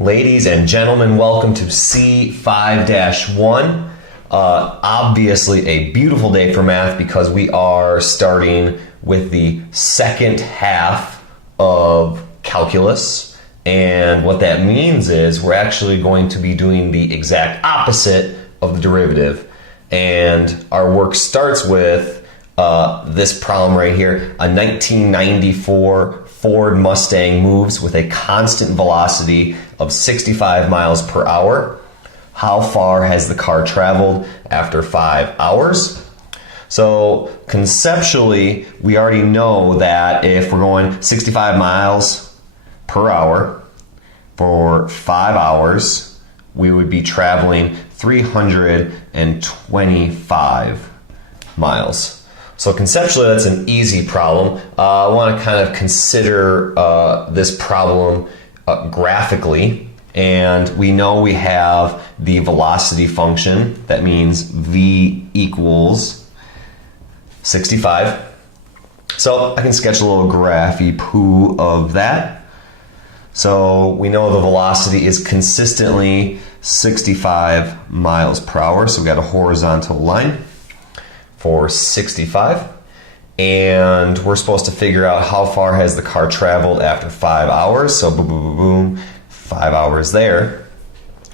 Ladies and gentlemen, welcome to C5-1. Obviously a beautiful day for math because we are starting with the second half of calculus. And what that means is we're actually going to be doing the exact opposite of the derivative. And our work starts with this problem right here. A 1994 Ford Mustang moves with a constant velocity of 65 miles per hour. How far has the car traveled after 5 hours? So conceptually, we already know that if we're going 65 miles per hour for 5 hours, we would be traveling 325 miles. So conceptually, that's an easy problem. I want to kind of consider this problem graphically. And we know we have the velocity function. That means v equals 65. So I can sketch a little graphy poo of that. So we know the velocity is consistently 65 miles per hour. So we got a horizontal line for 65. And we're supposed to figure out how far has the car traveled after 5 hours. So boom, boom, boom, boom. 5 hours there.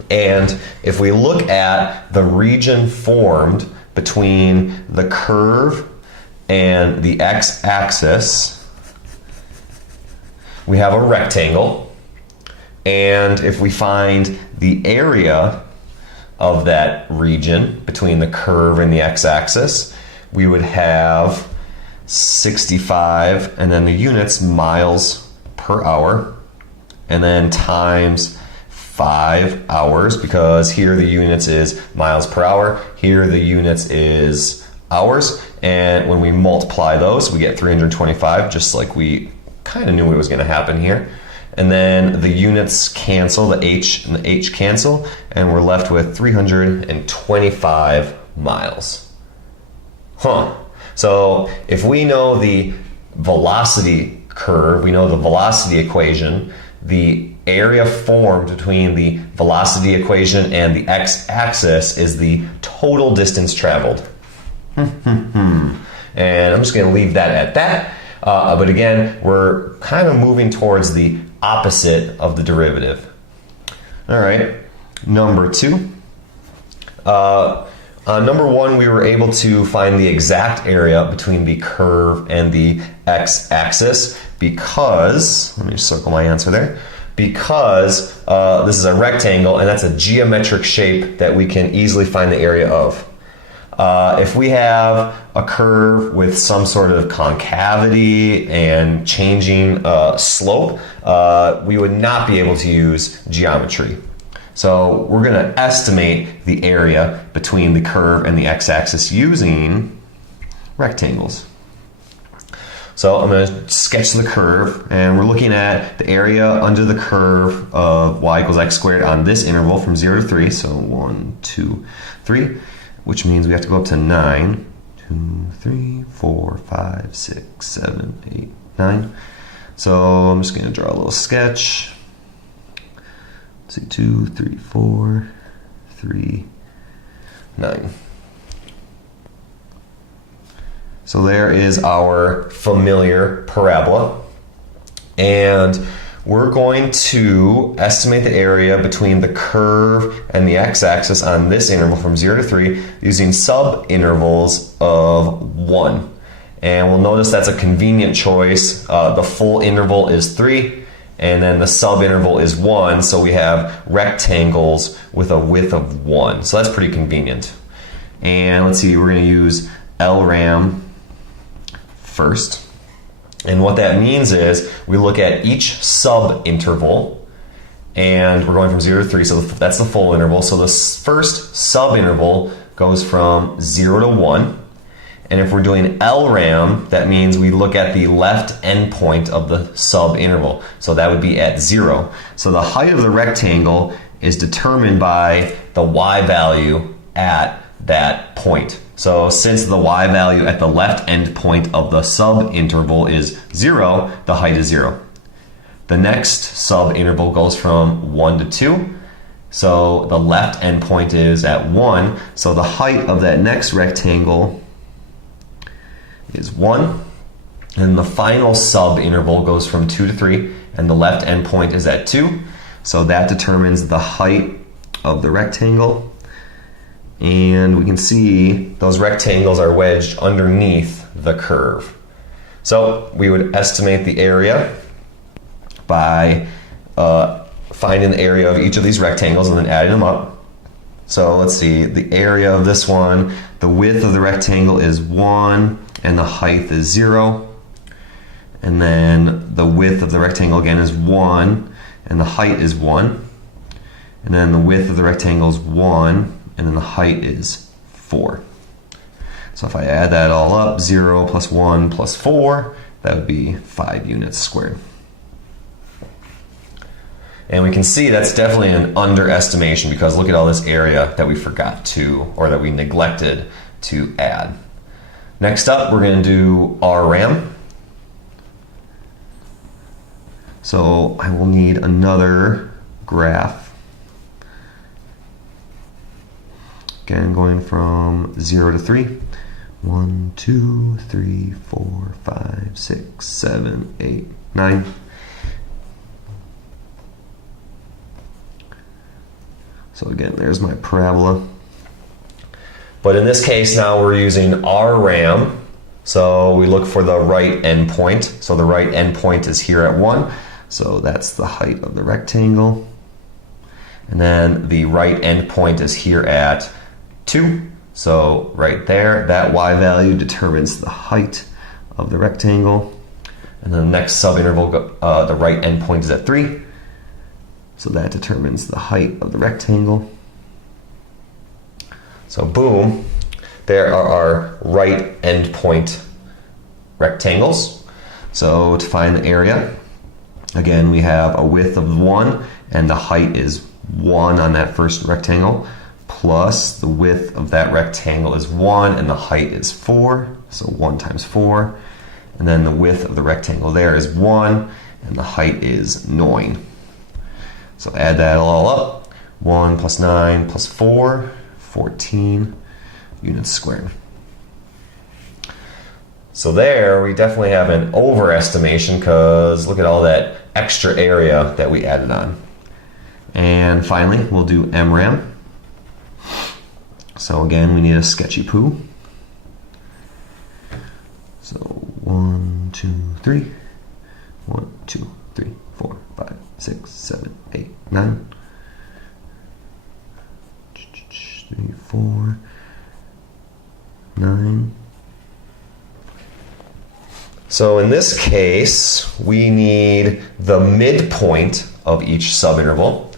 And if we look at the region formed between the curve and the x-axis, we have a rectangle. And if we find the area of that region between the curve and the x-axis, we would have 65 and then the units miles per hour, and then times 5 hours, because here the units is miles per hour, here the units is hours, and when we multiply those we get 325, just like we kind of knew it was going to happen here. And then the units cancel, the h and the h cancel, and we're left with 325 miles. So if we know the velocity curve, we know the velocity equation, the area formed between the velocity equation and the x-axis is the total distance traveled. And I'm just going to leave that at that. But again, we're kind of moving towards the opposite of the derivative. All right, number 2. Number 1, we were able to find the exact area between the curve and the x-axis because, let me just circle my answer there, because this is a rectangle and that's a geometric shape that we can easily find the area of. If we have a curve with some sort of concavity and changing slope, we would not be able to use geometry. So we're going to estimate the area between the curve and the x-axis using rectangles. So I'm going to sketch the curve, and we're looking at the area under the curve of y equals x squared on this interval from 0 to 3. So 1, 2, 3, which means we have to go up to 9. 2, 3, 4, 5, 6, 7, 8, 9. So I'm just going to draw a little sketch. Let's see, 2, 3, 4, 3, 9. So there is our familiar parabola. And we're going to estimate the area between the curve and the x-axis on this interval from 0 to 3 using sub-intervals of 1. And we'll notice that's a convenient choice. The full interval is 3, and then the sub-interval is 1, so we have rectangles with a width of 1. So that's pretty convenient. And let's see, we're going to use LRAM first. And what that means is we look at each sub-interval, and we're going from 0 to 3, so that's the full interval. So the first sub-interval goes from 0 to 1. And if we're doing LRAM, that means we look at the left endpoint of the sub-interval. So that would be at 0. So the height of the rectangle is determined by the y value at that point. So since the y value at the left end point of the sub-interval is 0, the height is 0. The next sub-interval goes from 1 to 2. So the left endpoint is at 1. So the height of that next rectangle is 1. And the final sub-interval goes from 2 to 3. And the left endpoint is at 2. So that determines the height of the rectangle. And we can see those rectangles are wedged underneath the curve. So we would estimate the area by finding the area of each of these rectangles and then adding them up. So let's see, the area of this one, the width of the rectangle is 1 and the height is 0. And then the width of the rectangle again is 1 and the height is 1. And then the width of the rectangle is 1 and then the height is 4. So if I add that all up, 0 plus 1 plus 4, that would be 5 units squared. And we can see that's definitely an underestimation because look at all this area that we forgot to, or that we neglected to add. Next up, we're going to do RRAM. So I will need another graph. Again, going from 0 to 3. 1, 2, 3, 4, 5, 6, 7, 8, 9. So again, there's my parabola. But in this case now we're using RRAM. So we look for the right endpoint. So the right endpoint is here at 1. So that's the height of the rectangle. And then the right endpoint is here at 2. So right there, that y value determines the height of the rectangle. And then the next subinterval, the right endpoint is at 3. So that determines the height of the rectangle. So boom, there are our right endpoint rectangles. So to find the area, again, we have a width of 1 and the height is 1 on that first rectangle, plus the width of that rectangle is 1 and the height is 4. So 1 times 4. And then the width of the rectangle there is 1 and the height is 9. So add that all up. 1 plus 9 plus 4, 14 units squared. So there we definitely have an overestimation because look at all that extra area that we added on. And finally, we'll do MRAM. So again, we need a sketchy poo. So 1, 2, 3. 1, 2, 3, 4, 5, 6, 7, 8, 9. 3, 4, 9. So in this case, we need the midpoint of each subinterval.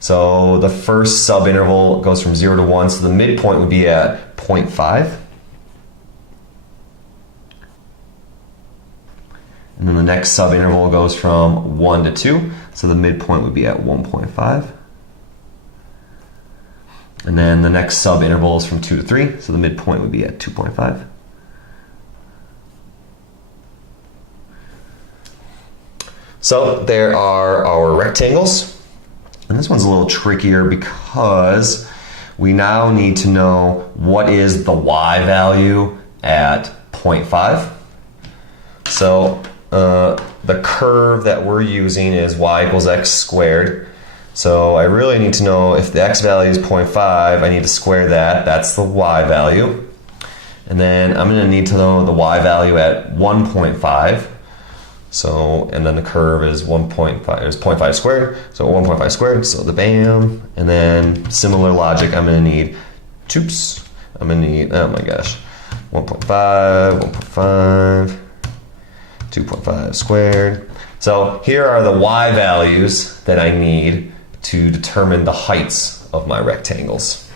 So the first subinterval goes from 0 to 1, so the midpoint would be at 0.5. And then the next subinterval goes from 1 to 2, so the midpoint would be at 1.5. And then the next subinterval is from 2 to 3, so the midpoint would be at 2.5. So there are our rectangles. And this one's a little trickier because we now need to know what is the y value at 0.5. So the curve that we're using is y equals x squared. So I really need to know if the x value is 0.5, I need to square that. That's the y value. And then I'm going to need to know the y value at 1.5. So, and then the curve is 1.5, is 0.5 squared, so 1.5 squared, so the bam. And then similar logic, I'm going to need, I'm going to need, oh my gosh, 1.5, 1.5, 2.5 squared. So here are the y values that I need to determine the heights of my rectangles.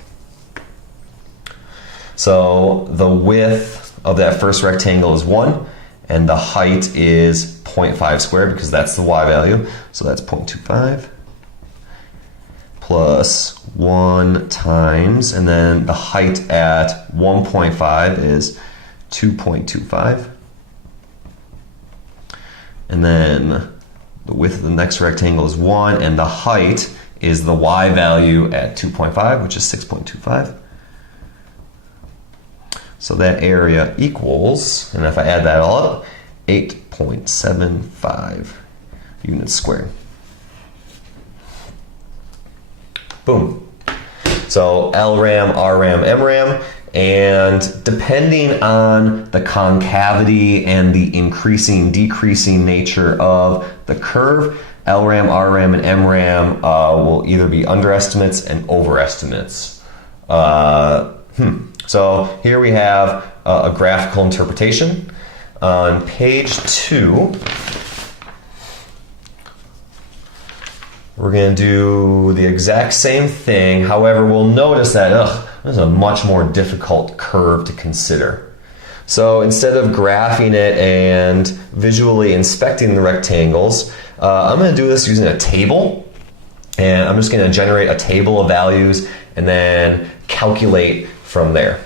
So the width of that first rectangle is 1, and the height is 0.5 squared because that's the y value. So that's 0.25 plus 1 times, and then the height at 1.5 is 2.25. And then The width of the next rectangle is 1, and the height is the y value at 2.5, which is 6.25. So that area equals, and if I add that all up, 8.75 units squared. Boom. So LRAM, RRAM, MRAM, and depending on the concavity and the increasing, decreasing nature of the curve, LRAM, RRAM, and MRAM will either be underestimates and overestimates. So here we have a graphical interpretation. On page 2, we're going to do the exact same thing. However, we'll notice that this is a much more difficult curve to consider. So instead of graphing it and visually inspecting the rectangles, I'm going to do this using a table. And I'm just going to generate a table of values and then calculate from there.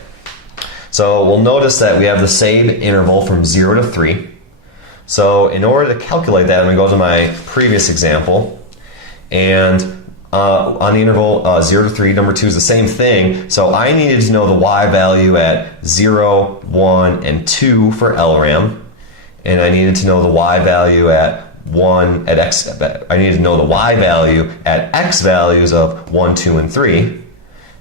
So we'll notice that we have the same interval from 0 to 3. So in order to calculate that, I'm going to go to my previous example. And on the interval 0 to 3, number 2 is the same thing. So I needed to know the y value at 0, 1, and 2 for LRAM. And I needed to know the y value at x values of 1, 2, and 3.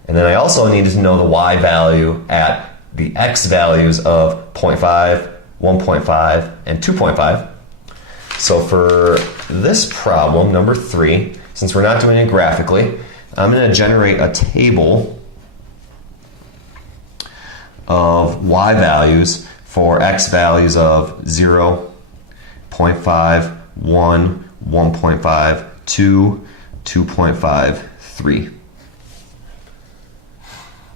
And then I also needed to know the y value at the x values of 0.5, 1.5, and 2.5. So for this problem, number 3, since we're not doing it graphically, I'm going to generate a table of y values for x values of 0, 0.5, 1, 1.5, 2, 2.5, 3.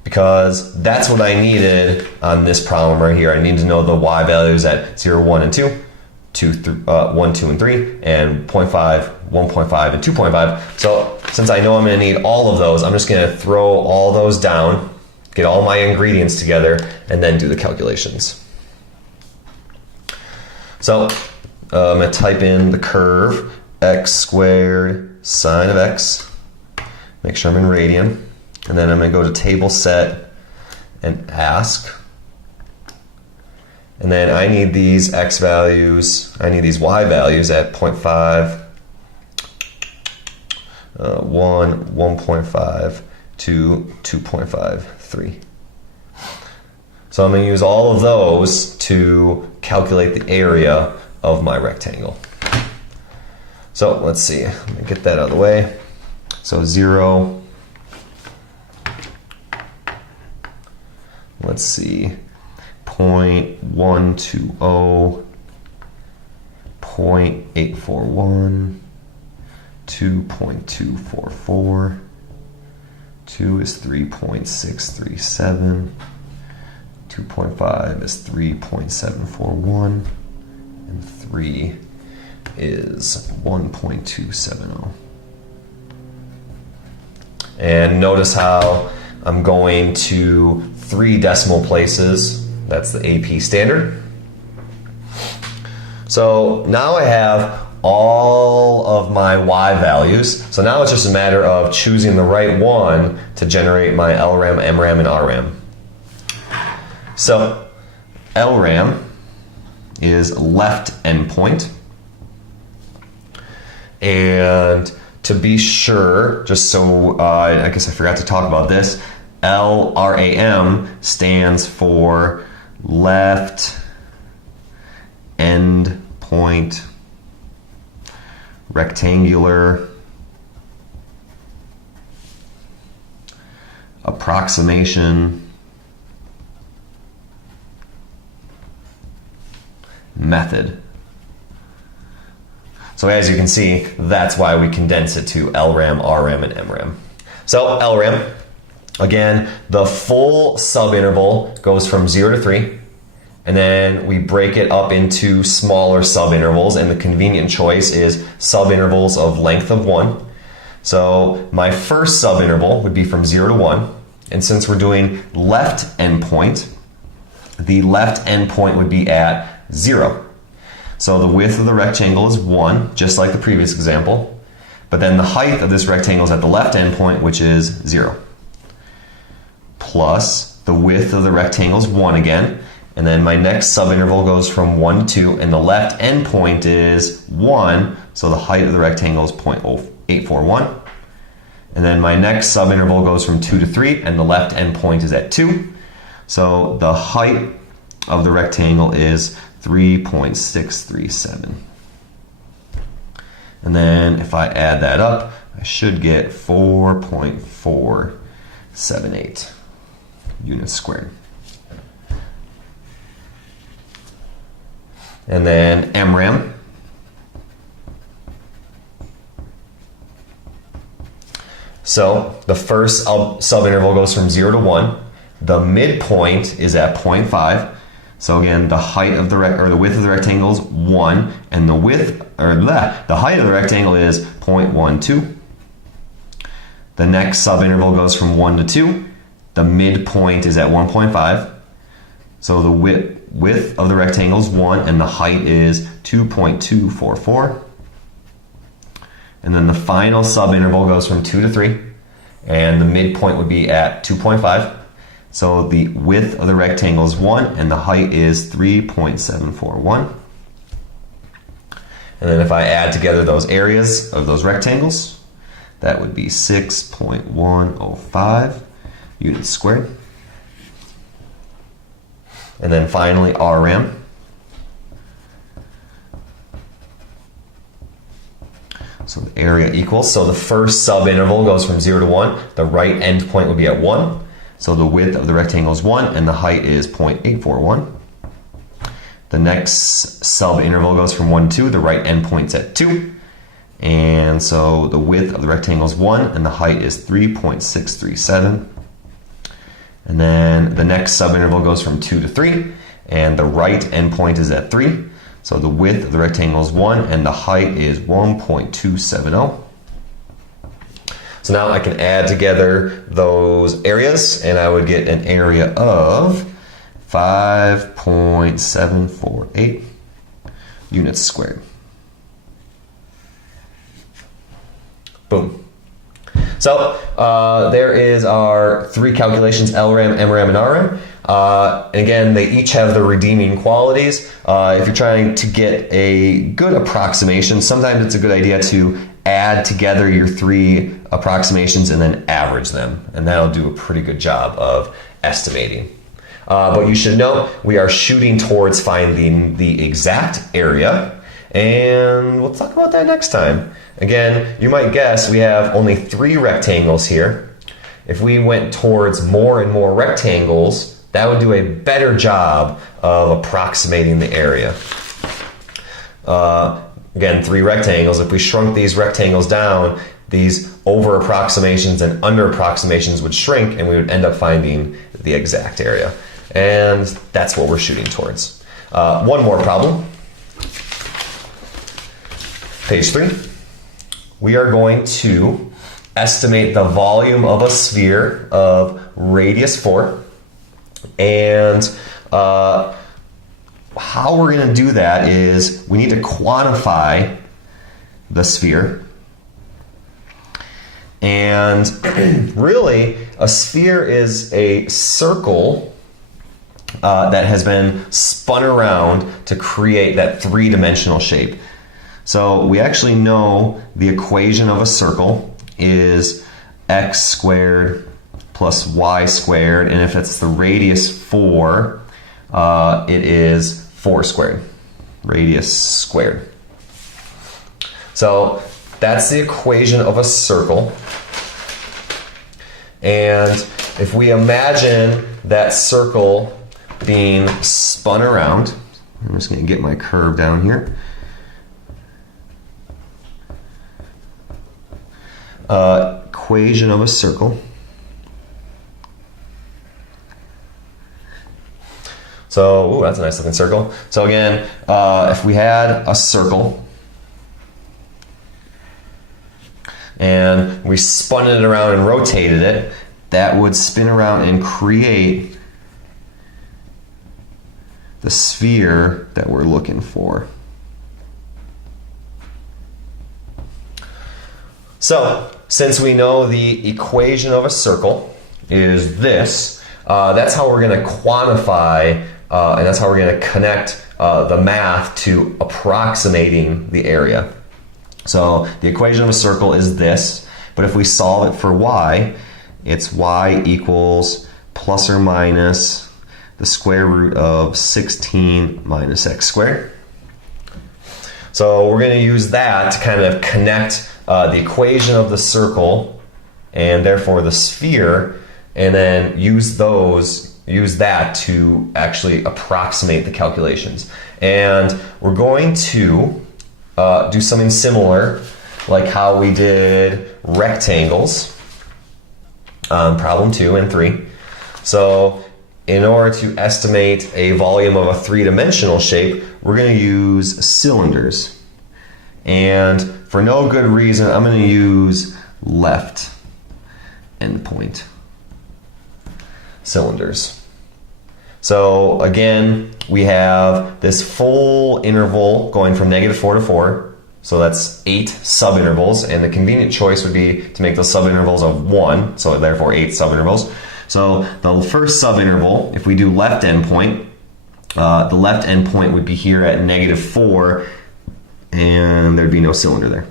Because that's what I needed on this problem right here. I need to know the y values at 0, 1, and 2, 1, 2, and 3, and 0.5, 1.5, and 2.5. So since I know I'm going to need all of those, I'm just going to throw all those down, get all my ingredients together, and then do the calculations. So I'm going to type in the curve x squared sine of x. Make sure I'm in radian. And then I'm going to go to table set and ask. And then I need these x values, I need these y values at 0.5, 1, 1.5, 2, 2.5, 3. So I'm going to use all of those to calculate the area of my rectangle. So let's see, let me get that out of the way. So 0, let's see, 0.120, 0.841, 2.244, 2 is 3.637, 2.5 is 3.741, and 3 is 1.270. And notice how I'm going to 3 decimal places. That's the AP standard. So now I have all of my y values. So now it's just a matter of choosing the right one to generate my LRAM, MRAM, and RRAM. So LRAM is left endpoint. And to be sure, just so I guess I forgot to talk about this, LRAM stands for left endpoint rectangular approximation method. So as you can see, that's why we condense it to LRAM, RRAM, and MRAM. So LRAM, again, the full subinterval goes from 0 to 3, and then we break it up into smaller subintervals, and the convenient choice is subintervals of length of 1. So my first subinterval would be from 0 to 1, and since we're doing left endpoint, the left endpoint would be at 0. So the width of the rectangle is 1, just like the previous example. But then the height of this rectangle is at the left endpoint, which is 0. Plus the width of the rectangle is 1 again. And then my next subinterval goes from 1 to 2, and the left endpoint is 1, so the height of the rectangle is 0.841. And then my next subinterval goes from 2 to 3, and the left endpoint is at 2. So the height of the rectangle is 3.637. And then if I add that up, I should get 4.478 units squared. And then MRAM. So the first subinterval goes from 0 to 1. The midpoint is at 0.5. So again, the height of the width of the rectangle is 1, and the height of the rectangle is 0.12. The next subinterval goes from 1 to 2. The midpoint is at 1.5. So the width of the rectangle is 1, and the height is 2.244. And then the final subinterval goes from 2 to 3, and the midpoint would be at 2.5. So the width of the rectangle is 1, and the height is 3.741. And then if I add together those areas of those rectangles, that would be 6.105 units squared. And then finally RRAM. So the area equals, so the first subinterval goes from 0 to 1. The right endpoint would be at 1. So the width of the rectangle is 1, and the height is 0.841. The next subinterval goes from 1 to 2. The right endpoint's at 2. And so the width of the rectangle is 1, and the height is 3.637. And then the next subinterval goes from 2 to 3, and the right endpoint is at 3. So the width of the rectangle is 1, and the height is 1.270. So now I can add together those areas, and I would get an area of 5.748 units squared. Boom. So there is our 3 calculations: LRAM, MRAM, and RRAM. And again, they each have their redeeming qualities. If you're trying to get a good approximation, sometimes it's a good idea to add together your 3 approximations and then average them, and that'll do a pretty good job of estimating. But you should know we are shooting towards finding the exact area, and we'll talk about that next time. Again, you might guess we have only 3 rectangles here. If we went towards more and more rectangles, that would do a better job of approximating the area. Again, 3 rectangles. If we shrunk these rectangles down, these over approximations and under approximations would shrink, and we would end up finding the exact area. And that's what we're shooting towards. One more problem. Page 3. We are going to estimate the volume of a sphere of radius 4. And how we're going to do that is we need to quantify the sphere. And really, a sphere is a circle that has been spun around to create that 3-dimensional shape. So we actually know the equation of a circle is x squared plus y squared, and if it's the radius 4, it is 4 squared, radius squared. So that's the equation of a circle. And if we imagine that circle being spun around, I'm just going to get my curve down here. Equation of a circle. So, ooh, that's a nice looking circle. So again, if we had a circle and we spun it around and rotated it, that would spin around and create the sphere that we're looking for. So, since we know the equation of a circle is this, that's how we're going to quantify, and that's how we're going to connect the math to approximating the area. So, the equation of a circle is this, but if we solve it for y, it's y equals plus or minus the square root of 16 minus x squared. So we're going to use that to kind of connect the equation of the circle and therefore the sphere, and then use that to actually approximate the calculations. And we're going to do something similar like how we did rectangles on problem 2 and 3. So in order to estimate a volume of a three-dimensional shape, we're going to use cylinders. And for no good reason, I'm going to use left endpoint cylinders. So again, we have this full interval going from -4 to 4. So that's 8 subintervals, and the convenient choice would be to make those subintervals of 1, so therefore 8 subintervals. So the first subinterval, if we do left endpoint, the left endpoint would be here at -4, and there'd be no cylinder there.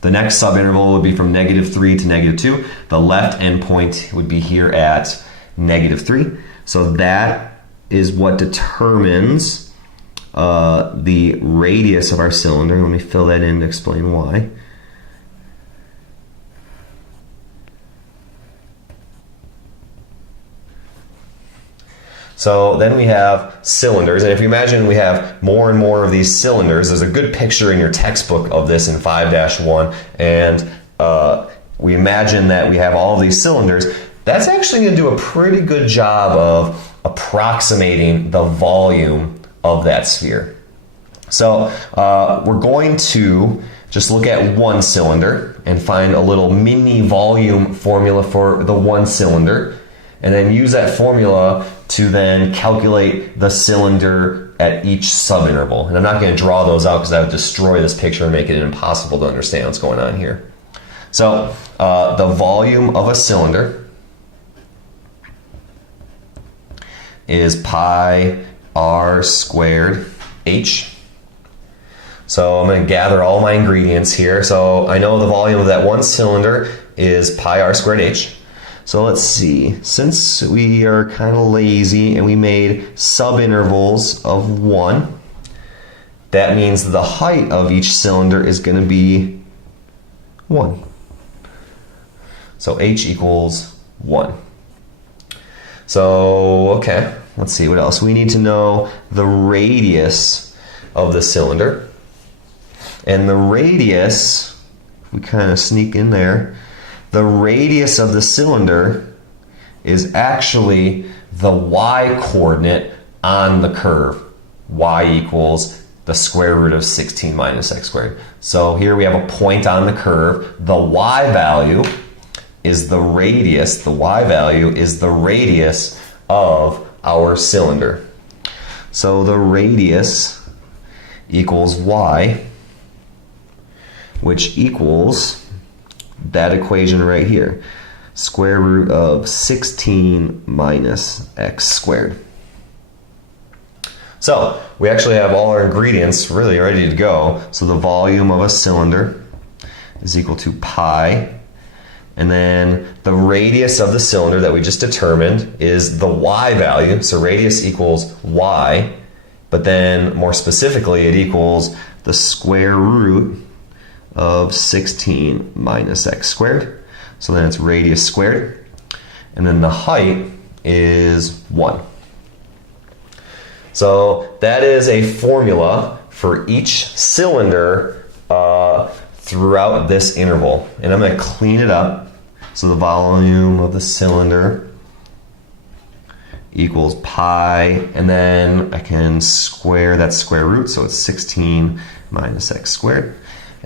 The next subinterval would be from -3 to -2. The left endpoint would be here at -3. So that is what determines the radius of our cylinder. Let me fill that in to explain why. So then we have cylinders, and if you imagine we have more and more of these cylinders, there's a good picture in your textbook of this in 5-1, and we imagine that we have all of these cylinders. That's actually going to do a pretty good job of approximating the volume of that sphere. So we're going to just look at one cylinder and find a little mini volume formula for the one cylinder, and then use that formula to then calculate the cylinder at each subinterval. And I'm not going to draw those out because that would destroy this picture and make it impossible to understand what's going on here. So the volume of a cylinder is pi r squared h. So I'm going to gather all my ingredients here. So I know the volume of that one cylinder is pi r squared h. So let's see, since we are kind of lazy and we made subintervals of 1, that means the height of each cylinder is going to be 1. So h equals 1. So, okay, let's see what else. We need to know the radius of the cylinder. And the radius, we kind of sneak in there, the radius of the cylinder is actually the y-coordinate on the curve. Y equals the square root of 16 minus x squared. So here we have a point on the curve. The y value is the radius. The y value is the radius of our cylinder. So the radius equals y, which equals that equation right here, square root of 16 minus x squared. So we actually have all our ingredients really ready to go. So the volume of a cylinder is equal to pi, and then the radius of the cylinder that we just determined is the y value. So radius equals y, but then more specifically it equals the square root of 16 minus x squared. So then it's radius squared. And then the height is 1. So that is a formula for each cylinder throughout this interval. And I'm going to clean it up. So the volume of the cylinder equals pi, and then I can square that square root, so it's 16 minus x squared.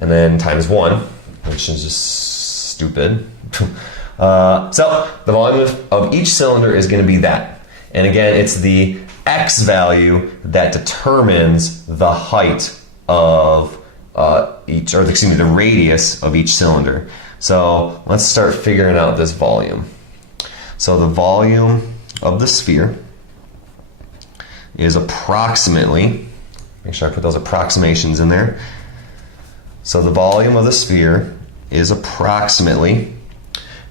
And then times 1, which is just stupid. So the volume of each cylinder is going to be that. And again, it's the x value that determines the height of the radius of each cylinder. So let's start figuring out this volume. So the volume of the sphere is approximately, make sure I put those approximations in there. So the volume of the sphere is approximately,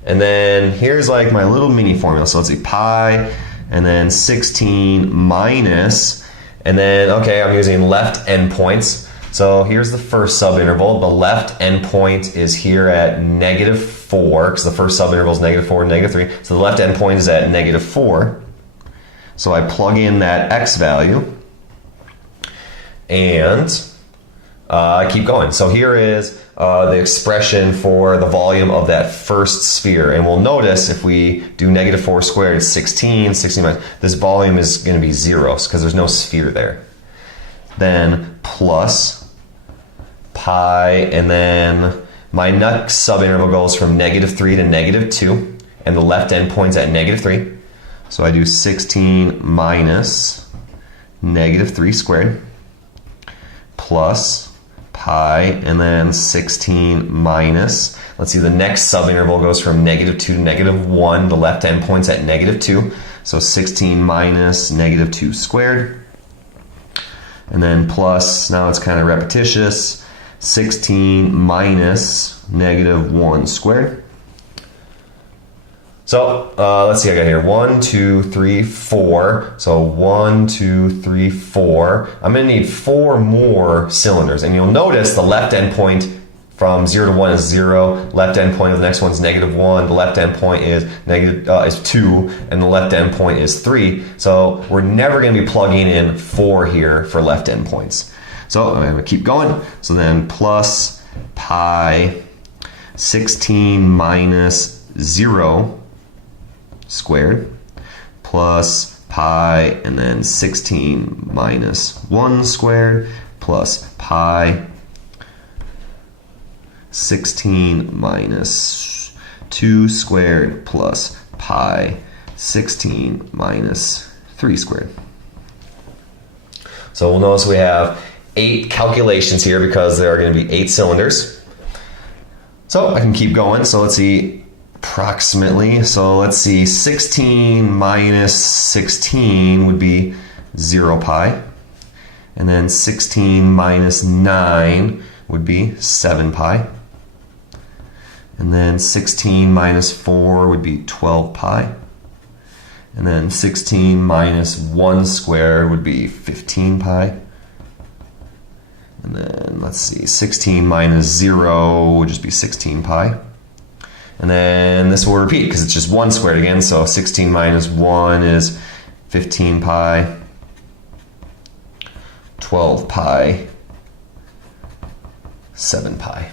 and then here's like my little mini formula. So let's see, pi, and then 16 minus, and then, okay, I'm using left endpoints. So here's the first subinterval. The left endpoint is here at -4, because the first subinterval is -4 and -3. So the left endpoint is at -4. So I plug in that x value, and I keep going. So here is the expression for the volume of that first sphere. And we'll notice if we do -4 squared, it's 16, 16 minus, this volume is going to be 0 because there's no sphere there. Then plus pi, and then my next subinterval goes from -3 to -2, and the left endpoint's at -3. So I do 16 minus -3 squared plus pi, and then 16 minus, let's see, the next subinterval goes from -2 to -1. The left endpoint's at -2. So 16 minus -2 squared. And then plus, now it's kind of repetitious, 16 minus -1 squared. So let's see, I got here 1, 2, 3, 4. So 1, 2, 3, 4. I'm going to need 4 more cylinders. And you'll notice the left endpoint from 0 to 1 is 0. Left endpoint of the next one is -1. The left endpoint is is 2. And the left endpoint is 3. So we're never going to be plugging in 4 here for left endpoints. So I'm going to keep going. So then plus pi 16 minus 0 squared plus pi, and then 16 minus 1 squared plus pi 16 minus 2 squared plus pi 16 minus 3 squared. So we'll notice we have 8 calculations here because there are going to be 8 cylinders. So I can keep going. So let's see, approximately, so let's see, 16 minus 16 would be 0 pi, and then 16 minus 9 would be 7 pi, and then 16 minus 4 would be 12 pi, and then 16 minus 1 squared would be 15 pi, and then let's see, 16 minus 0 would just be 16 pi. And then this will repeat because it's just 1 squared again. So 16 minus 1 is 15 pi, 12 pi, 7 pi.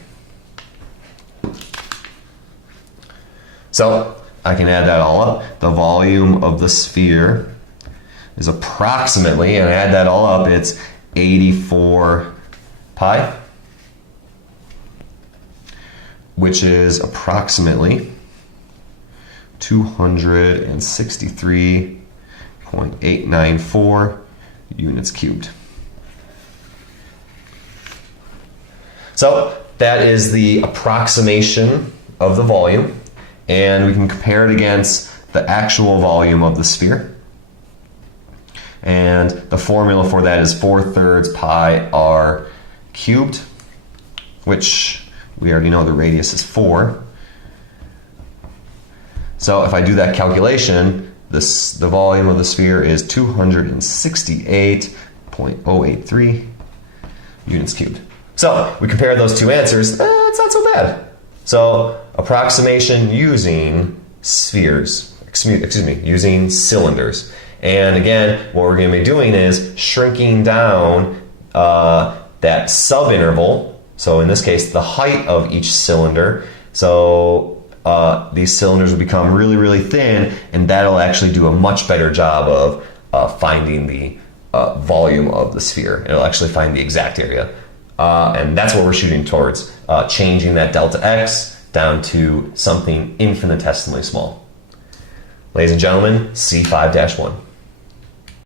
So I can add that all up. The volume of the sphere is approximately, and I add that all up, it's 84 pi, which is approximately 263.894 units cubed. So that is the approximation of the volume, and we can compare it against the actual volume of the sphere. And the formula for that is 4/3 pi r cubed, which we already know the radius is 4. So if I do that calculation, the volume of the sphere is 268.083 units cubed. So we compare those two answers, it's not so bad. So approximation using spheres, using cylinders. And again, what we're going to be doing is shrinking down that subinterval. So in this case, the height of each cylinder. So these cylinders will become really, really thin, and that'll actually do a much better job of finding the volume of the sphere. It'll actually find the exact area. And that's what we're shooting towards, changing that delta x down to something infinitesimally small. Ladies and gentlemen, C5-1.